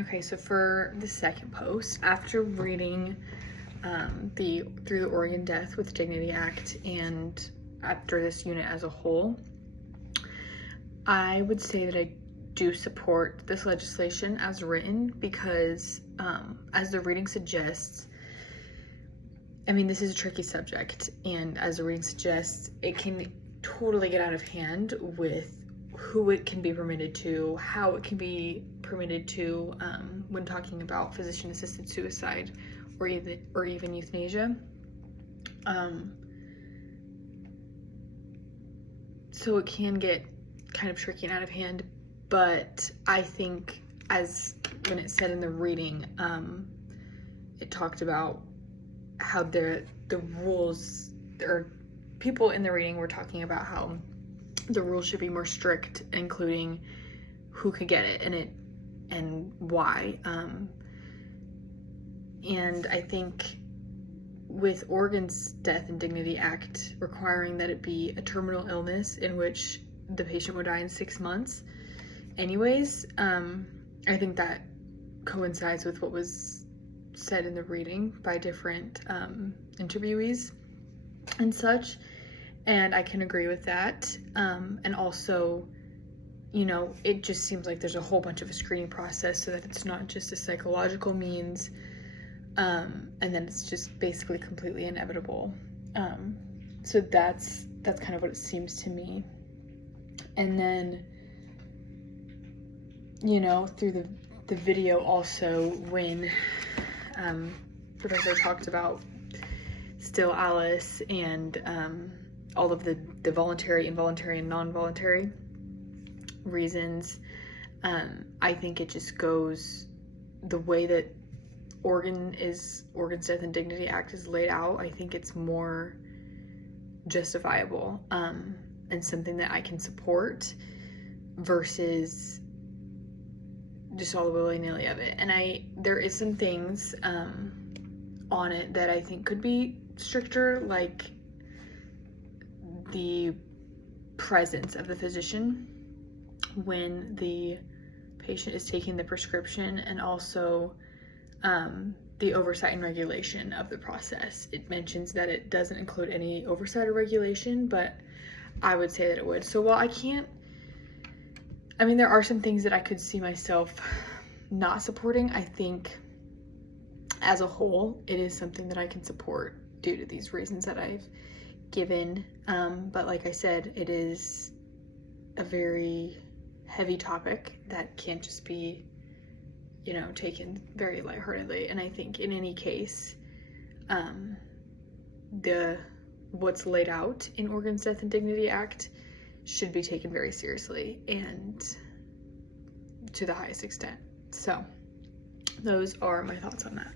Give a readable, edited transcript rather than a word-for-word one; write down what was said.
Okay, so for the second post, after reading through the Oregon Death with Dignity Act and after this unit as a whole, I would say that I do support this legislation as written because, as the reading suggests, I mean, this is a tricky subject, and as the reading suggests, it can totally get out of hand with who it can be permitted to, how it can be permitted to, when talking about physician-assisted suicide or even euthanasia. So it can get kind of tricky and out of hand, but I think as when it said in the reading, it talked about how the rules, or people in the reading were talking about how the rules should be more strict, including who could get it and why. And I think with Oregon's Death and Dignity Act requiring that it be a terminal illness in which the patient would die in 6 months anyways, I think that coincides with what was said in the reading by different interviewees and such, and I can agree with that. And also, you know, it just seems like there's a whole bunch of a screening process so that it's not just a psychological means, and then it's just basically completely inevitable. So that's kind of what it seems to me. And then, you know, through the video also, when Professor talked about Still Alice and all of the voluntary, involuntary, and non-voluntary reasons, I think it just goes the way that Oregon's Death and Dignity Act is laid out. I think it's more justifiable and something that I can support versus just all the willy-nilly of it. And there is some things on it that I think could be stricter, like the presence of the physician when the patient is taking the prescription, and also the oversight and regulation of the process. It mentions that it doesn't include any oversight or regulation, but I would say that it would. So while I mean, there are some things that I could see myself not supporting, I think as a whole, it is something that I can support due to these reasons that I've given. But like I said, it is a very heavy topic that can't just be, you know, taken very lightheartedly. And I think in any case, what's laid out in Oregon's Death and Dignity Act should be taken very seriously and to the highest extent. So those are my thoughts on that.